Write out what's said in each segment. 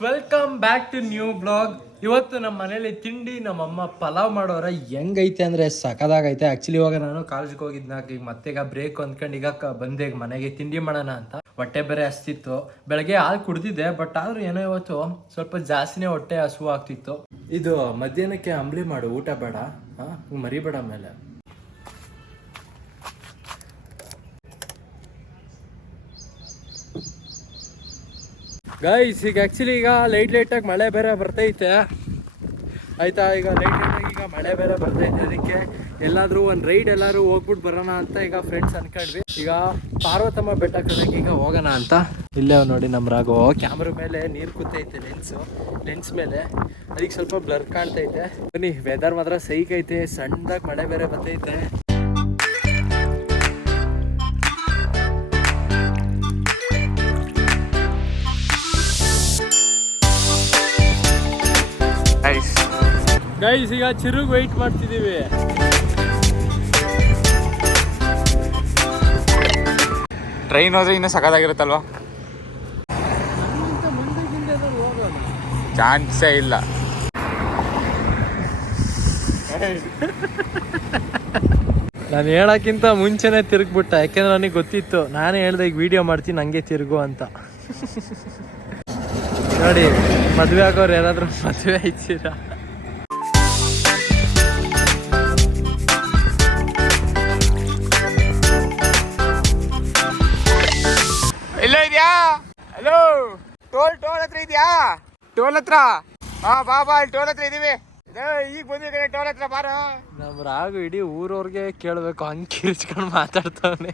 Welcome back to new blog ಇವತ್ತು ನಮ್ಮ ಮನೇಲಿ ತಿಂಡಿ ನಮ್ಮ ಅಮ್ಮ ಪಲಾವ್ ಮಾಡೋರ ಹೆಂಗೈತೆ ಅಂದರೆ ಸಕದಾಗೈತೆ ಆ್ಯಕ್ಚುಲಿ ಇವಾಗ ನಾನು ಕಾಲೇಜ್ಗೆ ಹೋಗಿದ್ನಾಗ ಈಗ ಮತ್ತೆ ಈಗ ಬ್ರೇಕ್ ಅಂದ್ಕೊಂಡು ಈಗ ಕ- ಬಂದೆ, ಈಗ ಮನೆಗೆ ತಿಂಡಿ ಮಾಡೋಣ ಅಂತ. ಹೊಟ್ಟೆ ಬೇರೆ ಹಸ್ತಿತ್ತು. ಬೆಳಗ್ಗೆ ಹಾಲು ಕುಡ್ದಿದ್ದೆ ಬಟ್ ಆದರೂ ಏನೋ ಇವತ್ತು ಸ್ವಲ್ಪ ಜಾಸ್ತಿನೇ ಹೊಟ್ಟೆ ಹಸುವು ಆಗ್ತಿತ್ತು ಇದು ಮಧ್ಯಾಹ್ನಕ್ಕೆ ಅಂಬ್ಲಿ ಮಾಡು, ಊಟ ಬೇಡ. ಹಾಂ ಮರಿಬೇಡ ಮೇಲೆ ಗೈಸ್ ಈಗ ಆ್ಯಕ್ಚುಲಿ ಈಗ ಲೈಟ್ ಲೈಟಾಗಿ ಮಳೆ ಬೇರೆ ಬರ್ತೈತೆ. ಆಯ್ತಾ? ಈಗ ಲೈಟ್ ಲೈಟಾಗಿ ಈಗ ಮಳೆ ಬೇರೆ ಬರ್ತೈತೆ. ಅದಕ್ಕೆ ಎಲ್ಲಾದರೂ ಒಂದು ರೈಡ್ ಎಲ್ಲರೂ ಹೋಗ್ಬಿಟ್ಟು ಬರೋಣ ಅಂತ ಈಗ ಫ್ರೆಂಡ್ಸ್ ಅನ್ಕೊಂಡ್ವಿ. ಈಗ ಪಾರ್ವತಮ್ಮ ಬೆಟ್ಟ ಕಡೆಗೆ ಈಗ ಹೋಗೋಣ ಅಂತ. ಇಲ್ಲೇ ನೋಡಿ ನಮ್ಮ ರಾಘು. ಕ್ಯಾಮ್ರಾ ಮೇಲೆ ನೀರು ಕೂತೈತೆ ಲೆನ್ಸು ಲೆನ್ಸ್ ಮೇಲೆ. ಅದಕ್ಕೆ ಸ್ವಲ್ಪ ಬ್ಲರ್ ಕಾಣ್ತೈತೆ. ಬನ್ನಿ ವೆದರ್ ಮಾತ್ರ ಸೈಕೈತೆ ಸಣ್ಣದಾಗಿ ಮಳೆ ಬೇರೆ ಬರ್ತೈತೆ. ಗೈಸ್ ಈಗ ಚಿರುಗ್ ವೆಯ್ಟ್ ಮಾಡ್ತಿದ್ದೀವಿ ಟ್ರೈನ್ ಹೋದ್ರೆ ಇನ್ನೂ ಸಖತ್ತಾಗಿರುತ್ತಲ್ವಾ? ಚಾನ್ಸೇ ಇಲ್ಲ. ನಾನು ಹೇಳೋಕ್ಕಿಂತ ಮುಂಚೆನೇ ತಿರುಗ್ಬಿಟ್ಟ ಯಾಕೆಂದ್ರೆ ನನಗೆ ಗೊತ್ತಿತ್ತು ನಾನೇ ಹೇಳ್ದೆ ಈಗ ವಿಡಿಯೋ ಮಾಡ್ತೀನಿ ನನಗೆ ತಿರುಗು ಅಂತ. ನೋಡಿ ಮದುವೆ ಆಗೋರು ಯಾರಾದರೂ ಮದುವೆ ಆಯ್ತೀರಾ? ಟೋಲ್ ಟೋಲ್ ಹತ್ರ ಇದೆಯಾ? ಟೋಲ್ ಹತ್ರ? ಹಾ ಬಾ ಬಾ ಅಲ್ಲಿ ಟೋಲ್ ಹತ್ರ ಇದೀವಿ. ಇದೇ ಈಗ ಬಂದ್ವಿ ಕಡೆ ಟೋಲ್ ಹತ್ರ ಬಾರ. ನಮ್ ರಾಗು ಇಡೀ ಊರವ್ರಿಗೆ ಕೇಳ್ಬೇಕು ಹಂಗೆ ಕಿರ್ಚ್ಕೊಂಡು ಮಾತಾಡ್ತಾವನೆ.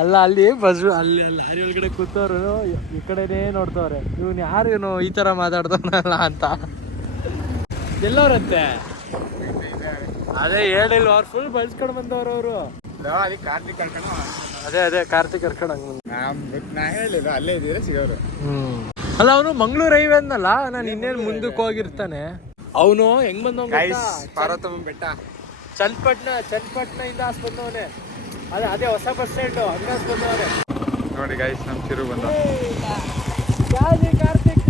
ಅಲ್ಲ ಅಲ್ಲಿ ಬಸ್ ಅಲ್ಲಿ ಅಲ್ಲಿ ಹಾರಿ ಒಳಗಡೆ ಕೂತವ್ರು ಈ ಕಡೆನೇ ನೋಡ್ತವ್ರೆ. ಇವ್ನು ಯಾರು ಇವನು ಈ ತರ ಮಾತಾಡ್ತಾನಲ್ಲ ಅಂತ. ಎಲ್ಲವ್ರಂತೆ ಅದೇ ಹೇಳಿಲ್ವ ಅವ್ರು ಫುಲ್ ಬಳಸ್ಕೊಂಡು ಬಂದವ್ರು ಅವರು ಕಾರ್ತಿಕ್ ಕರ್ಕೊಂಡು ಅದೇ ಅದೇ ಕಾರ್ತಿಕ್ ಕರ್ಕೊಂಡು ಹಂಗ್ ಬಂದ ನಾ ಹೇಳಿಲ್ಲ ಅಲ್ಲೇ ಇದೀರ ಸಿಗೋರು? ಹ್ಮ್. ಅಲ್ಲ ಅವನು ಮಂಗಳೂರು ಹೈವೇ ಅಂದಲ್ಲ ನಾನು ಇನ್ನೇನು ಮುಂದಕ್ಕೆ ಹೋಗಿರ್ತಾನೆ. ಅವನು ಹೆಂಗ್ ಬಂದವ ಪಾರ್ವತಮ್ಮ ಬೆಟ್ಟ. ಚನ್ನಪಟ್ಟಣ ಚನ್ನಪಟ್ಟಣ ಇಂದ ಬಂದವನೆ ಅದೇ ಅದೇ ಹೊಸ ಬಸ್ ಸ್ಟ್ಯಾಂಡ್ ಹಂಗ ಹಾಸ್ ಬಂದವನೆ ನೋಡಿ ಗೈಸ್ ನಮ್ ಚಿರು ಬಂದ. ಕಾರ್ತಿಕ್?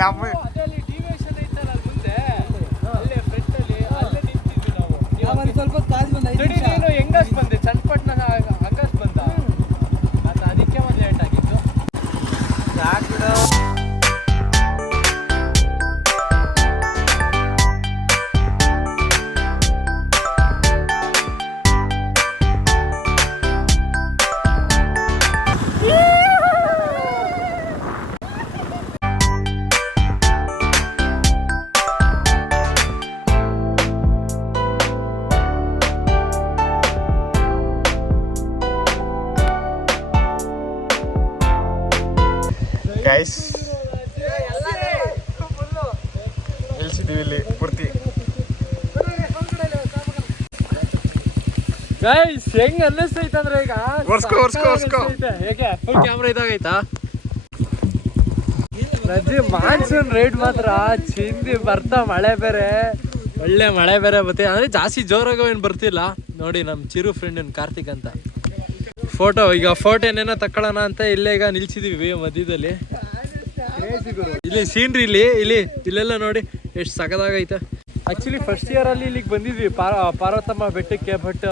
ನಮ್ಮ ಹೆಂಗಾಸ್ ಬಂದೆ ಚನ್ನಪಟ್ಟಣ ಹಂಗಸ್ ಬಂದ. ಅದು ಅದಕ್ಕೆ ಒಂದು ಲೇಟ್ ಆಗಿತ್ತು. ಗೈಸ್ ಹೆಂಗ್ ಅನ್ನಿಸ್ತೈತಂದ್ರೆ ಈಗ? ಒರ್ಸ್ಕೊ, ಒರ್ಸ್ಕೊ, ಒರ್ಸ್ಕೊ. ಹೇಗೆ ಫುಲ್ ಕ್ಯಾಮ್ರಾ ಇದಾಗೈತಾ ರಜೆ ಮಾನ್ಸೂನ್ ರೈಡ್ ಮಾತ್ರ. ಚಿಂದಿ ಬರ್ತಾ ಮಳೆ ಬೇರೆ. ಒಳ್ಳೆ ಮಳೆ ಬೇರೆ ಬತ್ತೆ. ಅಂದ್ರೆ ಜಾಸ್ತಿ ಜೋರಾಗ ಏನ್ ಬರ್ತಿಲ್ಲ. ನೋಡಿ ನಮ್ ಚಿರು ಫ್ರೆಂಡ್ ಕಾರ್ತಿಕ್ ಅಂತ. ಫೋಟೋ ಈಗ ಫೋಟೋ ಏನೇನೋ ತಕ್ಕೊಳ್ಳೋಣ ಅಂತ ಇಲ್ಲೇ ಈಗ ನಿಲ್ಸಿದೀವಿ ಮಧ್ಯದಲ್ಲಿ. ಇಲ್ಲಿ ಸೀನ್ರಿ ಇಲ್ಲಿ ಇಲ್ಲಿ ಇಲ್ಲೆಲ್ಲ ನೋಡಿ ಎಷ್ಟು ಸಕದಾಗೈತೆ. ಆಕ್ಚುಲಿ ಫಸ್ಟ್ ಇಯರ್ ಅಲ್ಲಿ ಇಲ್ಲಿಗೆ ಬಂದಿದ್ವಿ. ಪಾರ ಪಾರ್ವತಮ್ಮ ಬೆಟ್ಟಕ್ಕೆ ಬಟ್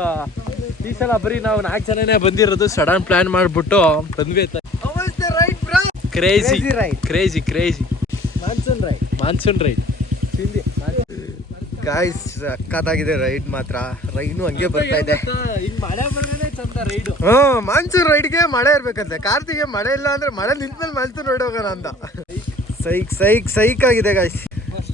ಈ ಸಲ ಬರೀ ನಾವು ನಾಲ್ಕು ಜನನೇ ಬಂದಿರೋದು ಸಡನ್ ಪ್ಲಾನ್ ಮಾಡ್ಬಿಟ್ಟು ಬಂದ್ವಿ crazy crazy crazy monsoon ride monsoon ride guys ಸಕ್ಕತ್ತಾಗಿದೆ ರೈಡ್ ಮಾತ್ರ. ರೈನು ಹಂಗೆ ಬರ್ತಾ ಇದೆ. ಹಾ ಮಾನ್ಸೂನ್ ರೈಡ್ಗೆ ಮಳೆ ಇರ್ಬೇಕಂತೆ. ಕಾರ್ತಿಗೆ ಮಳೆ ಇಲ್ಲ ಅಂದ್ರೆ ಮಳೆ ನಿಂತ್ಮೇಲೆ ಮಾನ್ಸೂನ್ ರೈಡ್ ಹೋಗೋಣ ಅಂತ. ಸೈಕ್ ಸೈಕ್ ಸೈಕ್ ಆಗಿದೆ ಗಾಯ್ಸ್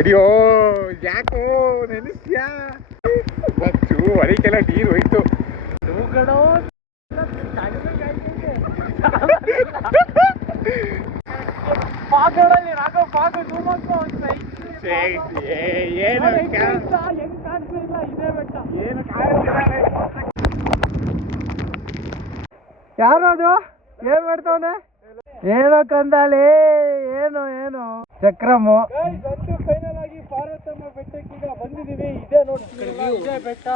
ಅಯ್ಯೋ ಯಾಕೋ ನೆನೆಸ್ಯಾ ಬಚ್ಚು ಹೊರಗೆಲ್ಲ ನೀರು ಹೋಯ್ತು. ಯಾರದು ಅದು ಏನ್ ಮಾಡ್ತಾವನೆ? ಏನೋ ಕಂದಾಲಿ ಏನು ಏನು? ಚಕ್ರಮು ಫೈನಲ್ ಆಗಿ ಪಾರ್ವತಮ್ಮ ಬೆಟ್ಟಕ್ಕೆ ಈಗ ಬೆಟ್ಟ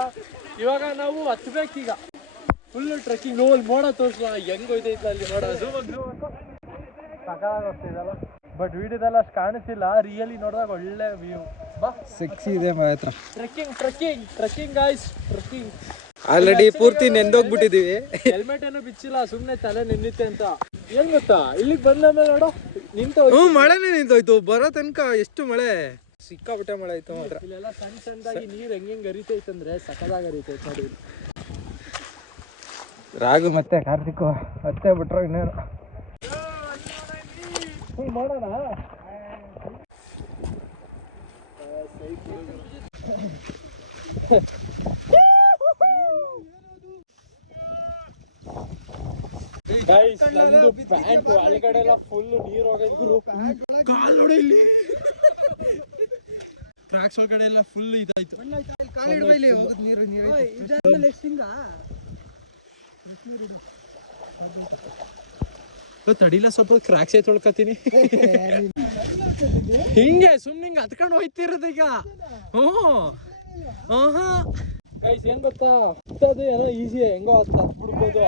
ಇವಾಗ ನಾವು ಹತ್ಬೇಕೀಗ. ಫುಲ್ ಟ್ರೆಕ್ಕಿಂಗ್ ನೋಲ್ ಮೋಡ ತೋರಿಸ್ಲ? ಹೆಂಗ್ ಹೋಯ್ತೈತೆ ಅಲ್ಲಿ ಮೋಡ. ಸಕಾಲಾಗ್ತಿದಲ್ಲ ಬಟ್ ವಿಡಿಯೋದಲ್ಲಿ ಅಷ್ಟು ಕಾಣಿಸ್ತಿಲ್ಲ ರಿಯಲಿ ನೋಡಿದಾಗ ಒಳ್ಳೆ ವ್ಯೂ ಬಾ. ಸೆಕ್ಸಿ ಇದೆ ಮಾತ್ರ. Trekking trekking trekking guys trekking already ಪೂರ್ತಿ ನೆಂದೋಗ್ಬಿಟ್ಟಿದೀವಿ. ಹೆಲ್ಮೆಟ್ ಏನೋ ಬಿಚ್ಚಿಲ್ಲ ಸುಮ್ಮನೆ ತಲೆ ನಿನ್ನಿತ್ತೆ ಅಂತ. ಏನ್ ಗೊತ್ತಾ? ಇಲ್ಲಿಗೆ ಬಂದ ಮೇಲೆ ನೋಡು ನಿಂತ ಹ್ಞೂ ಮಳೆನೇ ನಿಂತೋಯ್ತು. ಬರೋ ತನಕ ಎಷ್ಟು ಮಳೆ. ಸಿಕ್ಕಾಪಟ್ಟೆ ಮಳೆ ಆಯ್ತು ಮಾತ್ರ. ಇಲ್ಲೆಲ್ಲ ಸಣ್ಣ ಸಣ್ಣದಾಗಿ ನೀರ್ ಹೆಂಗ್ ಹರಿತೈತೆ ಅಂದ್ರೆ ಸಕದಾಗ ಹರಿತೈತೆ ನೋಡಿ. ರಾಗು ಮತ್ತೆ ಕಾರ್ತಿಕ್ ಮತ್ತೆ ಬಿಟ್ರು ಇನ್ನೇನು. ಮಾಡೋಣ. ನಂದು ಪ್ಯಾಂಟ್ ಒಳಗಡೆ ಎಲ್ಲ ಫುಲ್ ನೀರ್ ಹೋಗೈತೆ ಗುರು. ಕಾಲ್ ನೋಡಿ ಇಲ್ಲಿ. ಕ್ರಾಕ್ಸ್ ಒಳಗಡೆ ಎಲ್ಲ ಫುಲ್ ಇದಾಯ್ತು. ನೀರು ತಡಿಲ ಸ್ವಲ್ಪ ಕ್ರಾಕ್ಸ್ ಐತೆ ತೊಳ್ಕೊತೀನಿ. ಹಿಂಗೆ ಸುಮ್ನೆ ಹಿಂಗೆ ಹತ್ಕೊಂಡು ಹೋಯ್ತಿರೋದು ಈಗ. ಹ್ಞೂ. ಆಹಾ. ಗೈಸ್ ಏನ್ ಗೊತ್ತಾ? ಹತ್ತದು ಏನೋ ಈಸಿ ಹೆಂಗೋ ಹತ್ತ ಹತ್ಬಿಡ್ಬೋದು.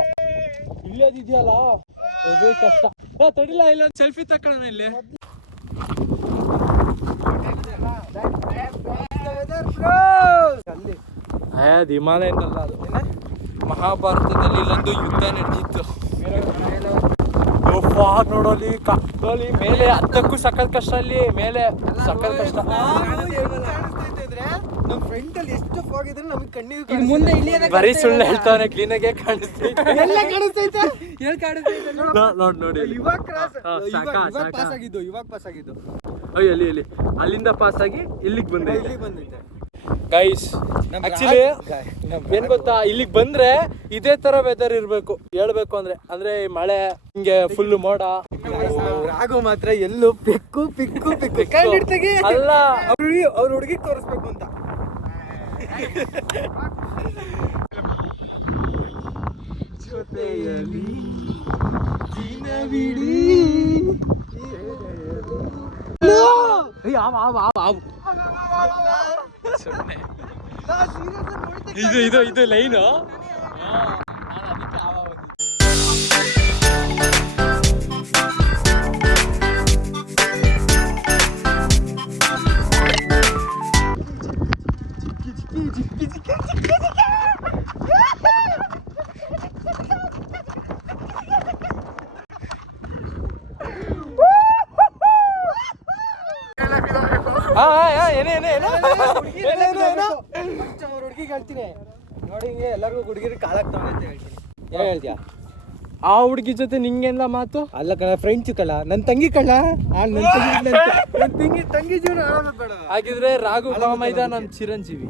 ಇಲ್ಲದಿದೆಯಲ್ಲ? ಅದೇ ಕಷ್ಟ ತಡಿಲ ಇಲ್ಲ ಸೆಲ್ಫಿ ತಕೊಳ್ಳೋಣ ಇಲ್ಲಿ. ಅದು ಹಿಮಾಲಯ ಅದು. ಮಹಾಭಾರತದಲ್ಲಿ ಇಲ್ಲೊಂದು ಯುದ್ಧ ನಡೆದಿತ್ತು ನೋಡಲಿ ನೋಡೋಲಿ ಕಟ್ಟೋಲಿ ಮೇಲೆ ಹತ್ತಕ್ಕೂ ಸಖತ್ ಕಷ್ಟ ಅಲ್ಲಿ ಮೇಲೆ ಸಖತ್ ಕಷ್ಟ. ನಮ್ಮ ಫ್ರೆಂಡ್ ಅಲ್ಲಿ ಎಷ್ಟು ಫಾಗ್ ಇದ್ರೆ ನಮ್ಗೆ ಕಣ್ಣಿಗೆ ಮುಂದೆ ಇಲ್ಲಿ ಬರೀ ಸುಳ್ಳು ಹೇಳ್ತಾವ್ರೆ ಕ್ಲೀನಾಗೆ ಕಾಣಿಸ್ತೈತೆ ಎಲ್ಲ ಕಾಣಿಸ್ತೈತೆ ಎಲ್ಲಿ ಕಾಣಿಸ್ತೈತೆ ನೋಡ್ ನೋಡಿ ಅಲ್ಲಿ. ಇವಾಗ ಕ್ರಾಸ್ ಇವಾಗ ಪಾಸ್ ಆಗಿದ್ದು ಇವಾಗ ಪಾಸ್ ಆಗಿದ್ದು. ಅಯ್ಯ ಅಲ್ಲಿ ಇಲ್ಲಿ ಅಲ್ಲಿಂದ ಪಾಸ್ ಆಗಿ ಇಲ್ಲಿಗೆ ಬಂದೈತೆ ಇಲ್ಲಿಗೆ ಬಂದೈತೆ ಗೈಸ್ ಆಕ್ಚುಲಿ ನಮ್ ಏನ್ ಗೊತ್ತಾ? ಇಲ್ಲಿಗೆ ಬಂದ್ರೆ ಇದೇ ತರ ವೆದರ್ ಇರ್ಬೇಕು. ಹೇಳ್ಬೇಕು ಅಂದ್ರೆ ಅಂದ್ರೆ ಮಳೆ ಹಿಂಗೆ ಫುಲ್ ಮೋಡ. ರಾಗು ಮಾತ್ರ ಎಲ್ಲೂ ಪಿಕ್ಕು ಪಿಕ್ಕು. ಪಿಕ್ಕು ಅಲ್ಲ. ಅವ್ರ ಹುಡುಗಿ ತೋರಿಸ್ಬೇಕು ಅಂತ. ಏಯ್, ಆವ್, ಆವ್, ಆವ್, ಆವ್. ಸುಮ್ನೆ. ಇದು ಇದು ಇದು ಲೈನು ಏನೇ ನೋಡಿ ಹಿಂಗೆ ಎಲ್ಲರಿಗೂ ಹುಡುಗಿರಿಗೆ ಕಾಲಾಗ್ತಾವೆ ಅಂತ ಹೇಳ್ತೀನಿ ಏನ್ ಹೇಳ್ತೀಯ ಆ ಹುಡುಗಿ ಜೊತೆ ನಿಂಗೆಲ್ಲ ಮಾತು ಅಲ್ಲ ಕಣ ಫ್ರೆಂಡ್ಸ್ ಕಳ ನನ್ನ ತಂಗಿ ಕಳ ನನ್ನ ತಂಗಿ ನನ್ನ ತಂಗಿ ತಂಗಿ ಜೀವನ ಹಾಳಾಗೋದ್ ಬೇಡ ಹಾಗಿದ್ರೆ ರಾಘು ಬಾಮೈದ ನಮ್ ಚಿರಂಜೀವಿ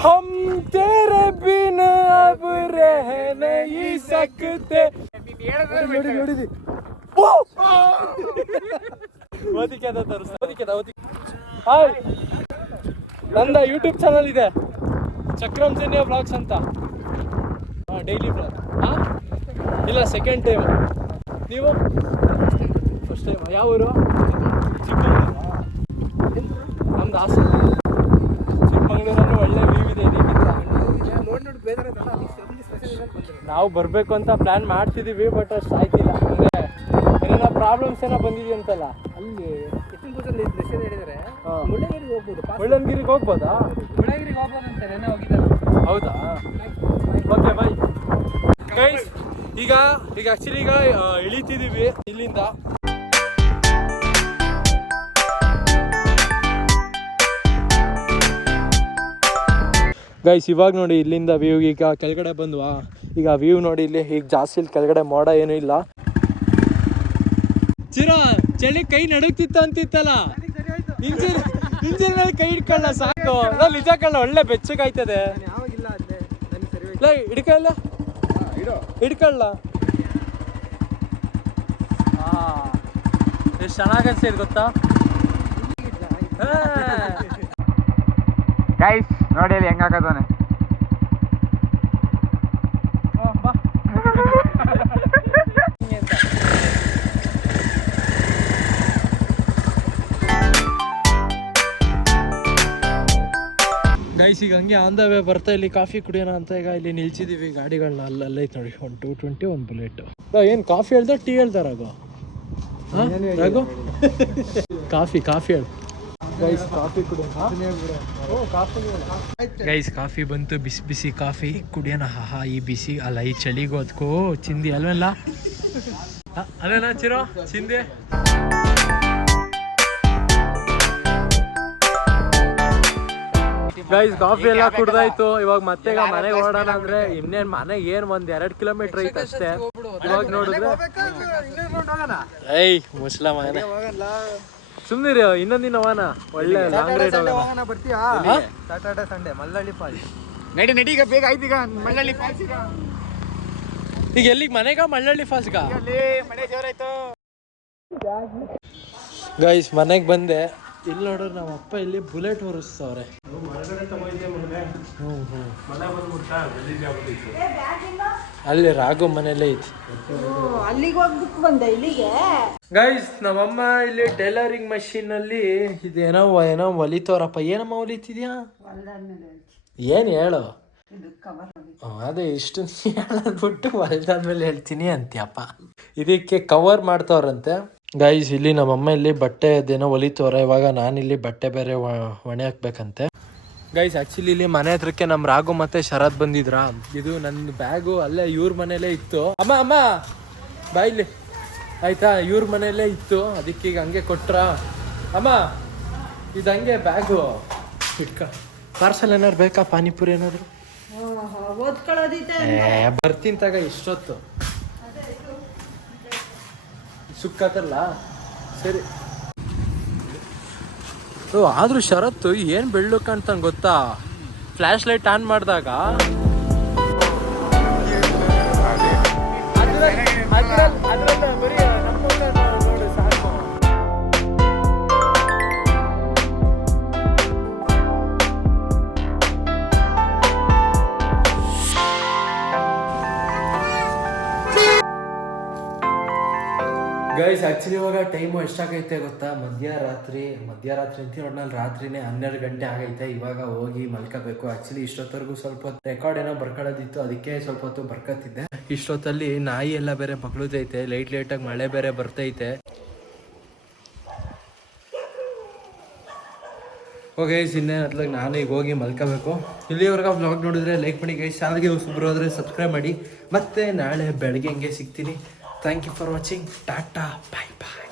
हम तेरे बिन अब रह नहीं सकते ನೋಡಿ ನೋಡಿದಿ ಓದಿಕೆ ಅದ ತೋರಿಸ್ತಾ ಓದಿಕೆ ಅದ ಓದಿಕೆ ಹಾಯ್ ನಂದ ಯೂಟ್ಯೂಬ್ ಚಾನಲ್ ಇದೆ. ಚಕ್ರಮ್ ಸೇನಿಯ ಬ್ಲಾಗ್ಸ್ ಅಂತ ಡೈಲಿ ಬ್ಲಾಗ್ ಹಾ? ಇಲ್ಲ ಸೆಕೆಂಡ್ ಟೈಮ್ ನೀವು? ಫಸ್ಟ್ ಟೈಮ್ ಯಾವ ಊರು? ಚಿಕ್ಕಮಗಳೂರಾ? ನಮ್ದು ಹಾಸನ. ಚಿಕ್ಕಮಂಗ್ಳೂರಲ್ಲೂ ಒಳ್ಳೆ ವ್ಯೂ ಇದೆ ನಾವು ಬರಬೇಕು ಅಂತ ಪ್ಲಾನ್ ಮಾಡ್ತಿದ್ದೀವಿ ಬಟ್ ಅಷ್ಟು ಆಯ್ತಿಲ್ಲ. ಅಂದರೆ ಏನೇನೋ ಪ್ರಾಬ್ಲಮ್ಸ್ ಏನೋ ಬಂದಿದೆಯಂತಲ್ಲ? ಅಲ್ಲಿ ಹೇಳಿದರೆ. ಮುಳ್ಳಗಿರಿಗೆ ಹೋಗ್ಬೋದು ಮುಳ್ಳಂಗಿರಿಗೆ ಹೋಗ್ಬೋದಾ? ಮುಳ್ಳಗಿರಿಗೆ ಹೋಗ್ಬೋದು ಅಂತ ನೆನೆ ಹೋಗಿದ್ದಲ್ಲ. ಹೌದಾ? ಓಕೆ ಬೈ ಗೈಸ್ ಈಗ ಈಗ ಆಕ್ಚುಲಿ ಈಗ ಇಳಿತಿದ್ದೀವಿ ಇಲ್ಲಿಂದ. ಗೈಸ್ ಇವಾಗ ನೋಡಿ ಇಲ್ಲಿಂದ ವ್ಯೂ ಈಗ ಕೆಳಗಡೆ ಬಂದ್ವಾ? ಈಗ ವ್ಯೂ ನೋಡಿ ಇಲ್ಲಿ ಈಗ ಜಾಸ್ತಿ ಇಲ್ಲಿ ಕೆಳಗಡೆ ಮೋಡ ಏನೂ ಇಲ್ಲ. ಚಿರ ಚಳಿ ಕೈ ನಡುಗ್ತಿತ್ತು ಅಂತಿತ್ತಲ್ಲ? ಇಂಜಿನ್ ಇಂಜಿನ್ ಕೈ ಇಟ್ಕೊಳ್ಳ ಸಾಕು. ನಿಜ ಕಳ್ಳ ಒಳ್ಳೆ ಬೆಚ್ಚಗಾಯ್ತದೆ. ಹಿಡ್ಕೊಳ್ಳ ಹಿಡ್ಕೊಳ್ಳ ಎಷ್ಟು ಚೆನ್ನಾಗಿ ಅನ್ಸಿದ್ ಗೊತ್ತಾ. ಗೈಸ್ ನೋಡಿ ಅಲ್ಲಿ ಗೈಸ್ ಈಗ ಹಂಗೆ ಆನ್ ದ ವೇ ಬರ್ತಾ ಇಲ್ಲಿ ಕಾಫಿ ಕುಡಿಯೋಣ ಅಂತ ಈಗ ಇಲ್ಲಿ ನಿಲ್ಸಿದೀವಿ. ಗಾಡಿಗಳನ್ನ ಅಲ್ಲಿ ಅಲ್ಲೈತೆ ನೋಡಿ ಒಂದು ಟೂ ಟ್ವೆಂಟಿ ಒಂದು ಬುಲೆಟ್ ಏನು ಕಾಫಿ ಹೇಳ್ದ? ಟೀ ಹೇಳ್ತಾರ? ರಾಘು? ಕಾಫಿ ಕಾಫಿ ಹೇಳ್. ಗೈಸ್ ಕಾಫಿ ಕಾಫಿ ಬಂತು, ಬಿಸಿ ಬಿಸಿ ಕಾಫಿ ಕುಡಿಯೋಣ, ಹಾ ಈ ಬಿಸಿ. ಅಲ್ಲ, ಈ ಚಳಿಗೂ ಅದಕ್ಕೂ ಚಿಂದಿ ಅಲ್ವಲ್ಲ ಅಲ್ವೇನಾ ಚಿರೋ? ಚಿಂದಿ? ಗೈಸ್ ಕಾಫಿ ಎಲ್ಲ ಕುಡ್ದಾಯ್ತು. ಇವಾಗ ಮತ್ತೆ ಈಗ ಮನೆಗೆ ಓಡೋಣ ಅಂದ್ರೆ ಇನ್ನೇನ್ ಮನೆ ಏನ್ ಒಂದ್ ಎರಡ್ ಕಿಲೋಮೀಟರ್ ಐತೆ ಅಷ್ಟೇ ಇವಾಗ ನೋಡಿದ್ರೆ ಏಯ್ ಮುಸ್ಲಾಮ ಹೋಗಲ್ಲ. ಸುಮ್ನಿರಿ ಇನ್ನೊಂದಿನ ವಾಹನ ಒಳ್ಳೆ ಲಾಂಗ್ ರೈಡ್ ಹೋಗೋಣ. ಬರ್ತೀಯಾ? ಸಂಡೇ ಮಲ್ಲಳ್ಳಿ ಫಾಲ್ಸ್ ನಡಿ ನಡಿ ಈಗ ಬೇಗ ಆಯ್ತು ಈಗ. ಮಳ್ಳಳ್ಳಿ ಫಾಲ್ಸ್ ಈಗ. ಈಗ ಎಲ್ಲಿಗೆ? ಮನೆಗ ಮಳ್ಳಳ್ಳಿ ಫಾಲ್ಸ್ಗ ಗೈಸ್ ಮನೆಗೆ ಬಂದೆ. ಇಲ್ಲಿ ನೋಡ್ರಿ ನಮ್ಮ ಅಪ್ಪ ಇಲ್ಲಿ ಬುಲೆಟ್ ಹೊರಿಸ್ತವ್ರೆ. ಅಲ್ಲಿ ರಾಘು ಮನೆಯಲ್ಲೇ ಐತಿ. ಅಲ್ಲಿಗೆ ಹೋಗ್ಬಿಟ್ಟು ಬಂದೆ ಇಲ್ಲಿಗೆ? ಗೈಸ್ ನಮ್ಮಮ್ಮ ಇಲ್ಲಿ ಟೈಲರಿಂಗ್ ಮಷೀನ್ ಅಲ್ಲಿ ಇದೇನೋ ಏನೋ ಹೊಲಿತವ್ರಪ್ಪ ಏನಮ್ಮ ಹೊಲಿತಿದ್ಯಾ ಏನ್ ಹೇಳು? ಅದೇ ಇಷ್ಟು ಹೇಳದ್ಬಿಟ್ಟು ಹೊಲ್ದಾದ್ಮೇಲೆ ಹೇಳ್ತೀನಿ ಅಂತ್ಯಪ್ಪ. ಇದಕ್ಕೆ ಕವರ್ ಮಾಡ್ತವ್ರಂತೆ. ಗೈಸ್ ಇಲ್ಲಿ ನಮ್ಮಮ್ಮ ಇಲ್ಲಿ ಬಟ್ಟೆ ಅದೇನೋ ಹೊಲಿತವ್ರೆ ಇವಾಗ ನಾನಿಲ್ಲಿ ಬಟ್ಟೆ ಬೇರೆ ಒಣೆ ಹಾಕ್ಬೇಕಂತೆ. ಗೈಸ್ ಆಕ್ಚುಲಿ ಇಲ್ಲಿ ಮನೆ ಹತ್ರಕ್ಕೆ ನಮ್ಮ ರಾಘು ಮತ್ತೆ ಶರತ್ ಬಂದಿದ್ರ? ಇದು ನನ್ನ ಬ್ಯಾಗು ಅಲ್ಲೇ ಇವ್ರ ಮನೇಲೇ ಇತ್ತು. ಅಮ್ಮ ಅಮ್ಮ! ಬಾಯ್ ಇಲ್ಲಿ. ಆಯ್ತಾ? ಇವ್ರ ಮನೆಯಲ್ಲೇ ಇತ್ತು. ಅದಕ್ಕೆ ಈಗ ಹಂಗೆ ಕೊಟ್ರ? ಅಮ್ಮ! ಇದು ಹಂಗೆ ಬ್ಯಾಗು ಇಟ್ಕ. ಪಾರ್ಸಲ್ ಏನಾದ್ರು ಬೇಕಾ? ಪಾನಿಪುರಿ ಏನಾದ್ರು? ಬರ್ತೀನಿ ತಗ ಇಷ್ಟೊತ್ತು. ಸುಕ್ಕತ್ತಲ್ಲ ಸರಿ. ಆದರೂ ಶರತ್ತು ಏನು ಬೆಳ್ಳು ಅಂತ ಗೊತ್ತಾ? ಫ್ಲ್ಯಾಶ್ ಲೈಟ್ ಆನ್ ಮಾಡಿದಾಗ ಗೈಸ್ ಆ್ಯಕ್ಚುಲಿ ಇವಾಗ ಟೈಮು ಎಷ್ಟಾಗೈತೆ ಗೊತ್ತಾ? ಮಧ್ಯರಾತ್ರಿ ಮಧ್ಯರಾತ್ರಿ ಅಂತ ಒಟ್ನಲ್ಲಿ ರಾತ್ರಿನೇ ಹನ್ನೆರಡು ಗಂಟೆ ಆಗೈತೆ. ಇವಾಗ ಹೋಗಿ ಮಲ್ಕೋಬೇಕು. ಆಕ್ಚುಲಿ ಇಷ್ಟೊತ್ತವರೆಗೂ ಸ್ವಲ್ಪ ರೆಕಾರ್ಡ್ ಏನೋ ಬರ್ಕೊಳ್ಳೋದಿತ್ತು. ಅದಕ್ಕೆ ಸ್ವಲ್ಪ ಹೊತ್ತು ಬರ್ಕತ್ತಿದ್ದೆ. ಇಷ್ಟೊತ್ತಲ್ಲಿ ನಾಯಿ ಎಲ್ಲ ಬೇರೆ ಬಗ್ಳುದೈತೆ ಲೈಟ್ ಲೈಟಾಗಿ ಮಳೆ ಬೇರೆ ಬರ್ತೈತೆ. ಓಕೆ ಇನ್ನೇ ಅದ್ಲಾಗ ನಾನು ಈಗ ಹೋಗಿ ಮಲ್ಕೋಬೇಕು. ಇಲ್ಲಿವರೆಗೆ ಬ್ಲಾಗ್ ನೋಡಿದ್ರೆ ಲೈಕ್ ಮಾಡಿ ಗೈಸ್ ಚಾನಲ್ಗೆ ಸುಬ್ರು ಆದರೆ ಸಬ್ಸ್ಕ್ರೈಬ್ ಮಾಡಿ. ಮತ್ತೆ ನಾಳೆ ಬೆಳಗ್ಗೆ ಹಂಗೆ ಸಿಗ್ತೀನಿ. thank you for watching. Tata bye bye.